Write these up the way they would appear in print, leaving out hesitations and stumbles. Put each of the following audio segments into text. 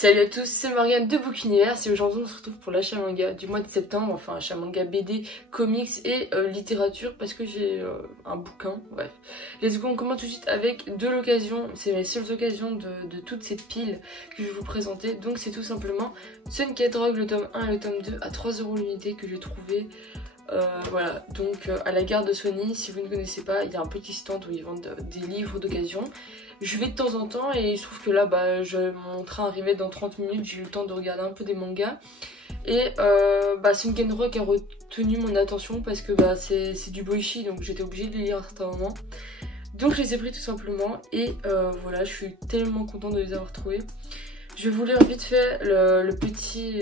Salut à tous, c'est Morgane de Book Universe et aujourd'hui on se retrouve pour l'achat manga du mois de septembre, enfin achat manga BD, comics et littérature parce que j'ai un bouquin, bref. Let's go, on commence tout de suite avec de l'occasion, c'est mes seules occasions de toute cette pile que je vais vous présenter. Donc c'est tout simplement Sunken Rock, le tome 1 et le tome 2 à 3 € l'unité que j'ai trouvé. Voilà, donc à la gare de Sony, si vous ne connaissez pas, il y a un petit stand où ils vendent des livres d'occasion. Je vais de temps en temps et il se trouve que là, mon train arrivait dans 30 minutes, j'ai eu le temps de regarder un peu des mangas. Et Sunken Rock a retenu mon attention parce que c'est du boichi, donc j'étais obligée de les lire à un certain moment. Donc je les ai pris tout simplement et voilà, je suis tellement contente de les avoir trouvés. Je vais vous lire vite fait le petit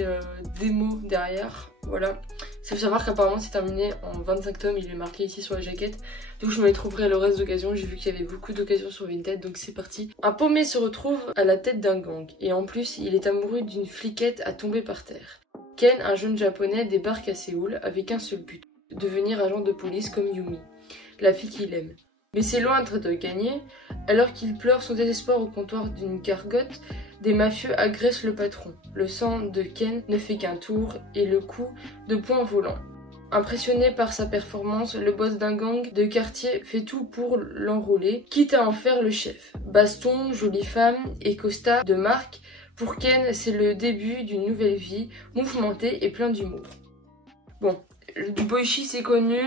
démo derrière, voilà. Il faut savoir qu'apparemment c'est terminé en 25 tomes, il est marqué ici sur la jaquette. Donc je me les trouverai le reste d'occasion, j'ai vu qu'il y avait beaucoup d'occasions sur Vinted, donc c'est parti. Un paumé se retrouve à la tête d'un gang, et en plus il est amoureux d'une fliquette à tomber par terre. Ken, un jeune japonais, débarque à Séoul avec un seul but, devenir agent de police comme Yumi, la fille qu'il aime. Mais c'est loin de gagner, alors qu'il pleure son désespoir au comptoir d'une gargote, des mafieux agressent le patron. Le sang de Ken ne fait qu'un tour et le coup de poing volant. Impressionné par sa performance, le boss d'un gang de quartier fait tout pour l'enrôler, quitte à en faire le chef. Baston, jolie femme et costard de marque, pour Ken c'est le début d'une nouvelle vie, mouvementée et plein d'humour. Bon, du boichi c'est connu,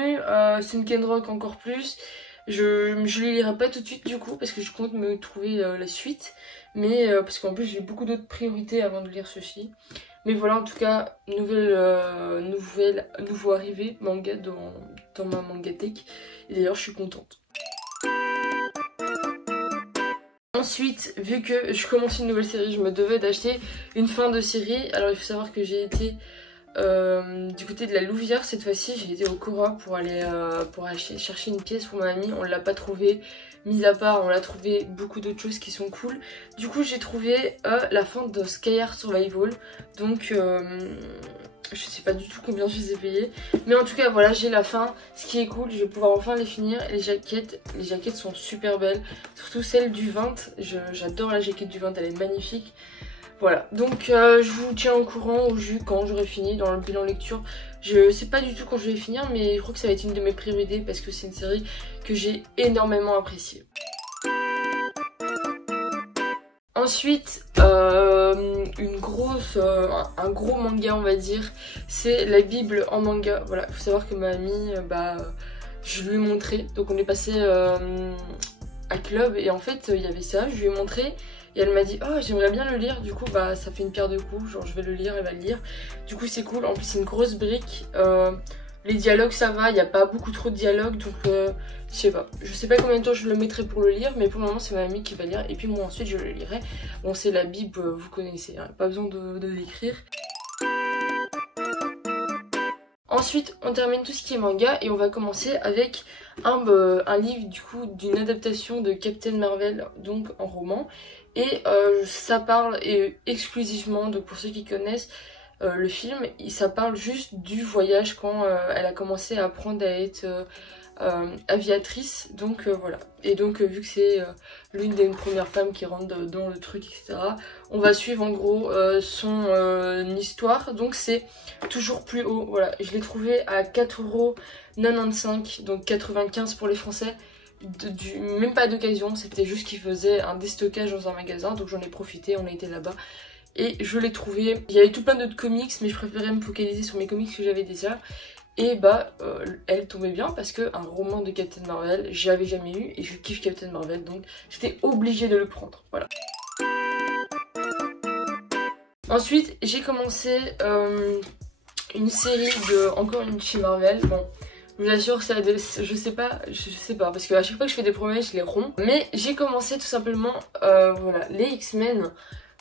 Sunken Rock encore plus. Je les lirai pas tout de suite du coup parce que je compte me trouver la suite, mais parce qu'en plus j'ai beaucoup d'autres priorités avant de lire ceci. Mais voilà, en tout cas, nouveau arrivé manga dans ma mangathèque, et d'ailleurs je suis contente. Ensuite, vu que je commence une nouvelle série, je me devais d'acheter une fin de série. Alors il faut savoir que j'ai été du côté de la Louvière cette fois-ci, j'ai été au Cora pour aller chercher une pièce pour ma mamie. On l'a pas trouvée, mis à part on l'a trouvé beaucoup d'autres choses qui sont cool. Du coup j'ai trouvé la fin de Skyheart Survival, donc je sais pas du tout combien je les ai payés, mais en tout cas voilà, j'ai la fin. Ce qui est cool, je vais pouvoir enfin les finir. Les jaquettes sont super belles, surtout celle du 20, j'adore la jaquette du 20, elle est magnifique. Voilà, donc je vous tiens au courant quand j'aurai fini dans le bilan lecture. Je sais pas du tout quand je vais finir, mais je crois que ça va être une de mes priorités parce que c'est une série que j'ai énormément appréciée. Ensuite, un gros manga on va dire, c'est la Bible en manga. Voilà, il faut savoir que ma amie, je lui ai montré, donc on est passé à Club et en fait il y avait ça, je lui ai montré. Et elle m'a dit oh j'aimerais bien le lire, du coup ça fait une pierre deux coups, genre je vais le lire, elle va le lire. Du coup c'est cool, en plus c'est une grosse brique, les dialogues ça va, il n'y a pas beaucoup trop de dialogues, donc je sais pas combien de temps je le mettrai pour le lire, mais pour le moment c'est ma amie qui va lire et puis moi ensuite je le lirai. Bon c'est la Bible, vous connaissez, hein, pas besoin de l'écrire. Ensuite on termine tout ce qui est manga et on va commencer avec un livre du coup d'une adaptation de Captain Marvel, donc en roman. Et ça parle exclusivement, donc pour ceux qui connaissent le film, ça parle juste du voyage quand elle a commencé à apprendre à être aviatrice, donc voilà. Et donc vu que c'est l'une des premières femmes qui rentre dans le truc, etc., on va suivre en gros son histoire, donc c'est toujours plus haut, voilà. Je l'ai trouvé à 4,95 €, donc 95 pour les Français. Même pas d'occasion, c'était juste qu'il faisait un déstockage dans un magasin, donc j'en ai profité, on a été là-bas et je l'ai trouvé. Il y avait tout plein d'autres comics, mais je préférais me focaliser sur mes comics que j'avais déjà. Et elle tombait bien parce que un roman de Captain Marvel, j'avais jamais eu et je kiffe Captain Marvel, donc j'étais obligée de le prendre, voilà. Ensuite j'ai commencé une série encore une chez Marvel. Bon, je vous assure, je sais pas, parce qu'à chaque fois que je fais des promesses, je les romps. Mais j'ai commencé tout simplement, voilà, les X-Men,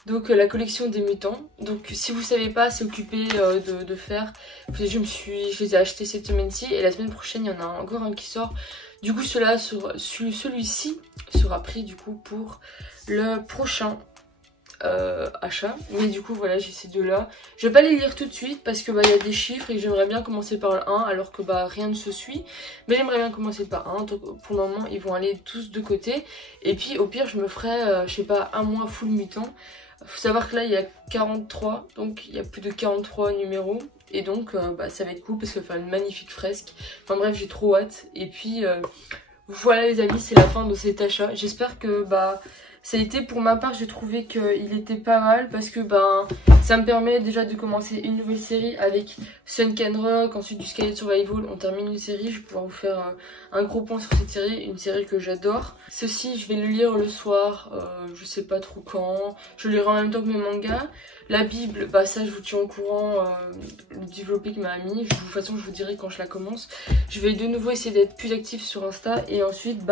donc la collection des mutants. Donc si vous savez pas, c'est occupé de faire. Je les ai achetés cette semaine-ci et la semaine prochaine, il y en a encore un qui sort. Du coup, celui-ci sera pris du coup pour le prochain achat. Mais du coup voilà, j'ai ces deux-là. Je vais pas les lire tout de suite parce que il y a des chiffres et que j'aimerais bien commencer par le 1 alors que rien ne se suit. Mais j'aimerais bien commencer par 1. Donc pour le moment, ils vont aller tous de côté. Et puis au pire, je me ferai, je sais pas, un mois full mutant. Faut savoir que là, il y a 43, donc il y a plus de 43 numéros. Et donc ça va être cool parce que ça va faire une magnifique fresque. Enfin bref, j'ai trop hâte. Et puis voilà les amis, c'est la fin de cet achat. J'espère que ça a été, pour ma part, j'ai trouvé qu'il était pas mal parce que ça me permet déjà de commencer une nouvelle série avec Sunken Rock, ensuite du Skyline Survival. On termine une série, je vais pouvoir vous faire un gros point sur cette série, une série que j'adore. Ceci, je vais le lire le soir, je sais pas trop quand. Je le lirai en même temps que mes mangas. La Bible, ça je vous tiens au courant, le développé que m'a mis. De toute façon, je vous dirai quand je la commence. Je vais de nouveau essayer d'être plus active sur Insta et ensuite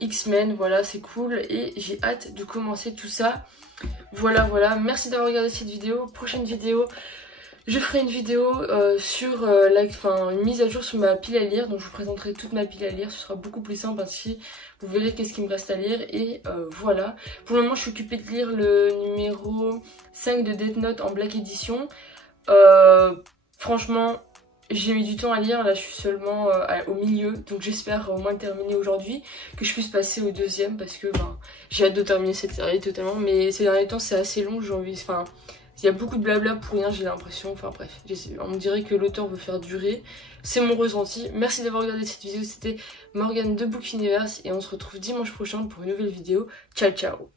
X-Men, voilà, c'est cool et j'ai hâte de commencer tout ça. Voilà, merci d'avoir regardé cette vidéo. Prochaine vidéo, je ferai une vidéo sur une mise à jour sur ma pile à lire. Donc je vous présenterai toute ma pile à lire, ce sera beaucoup plus simple ainsi vous verrez qu'est-ce qu'il me reste à lire. Et voilà, pour le moment je suis occupée de lire le numéro 5 de Death Note en Black Edition. Franchement, j'ai mis du temps à lire, là je suis seulement au milieu, donc j'espère au moins terminer aujourd'hui, que je puisse passer au deuxième parce que j'ai hâte de terminer cette série totalement, mais ces derniers temps c'est assez long, j'ai envie, il y a beaucoup de blabla pour rien, j'ai l'impression, enfin bref, on me dirait que l'auteur veut faire durer, c'est mon ressenti. Merci d'avoir regardé cette vidéo, c'était Morgane de Book Universe et on se retrouve dimanche prochain pour une nouvelle vidéo, ciao ciao.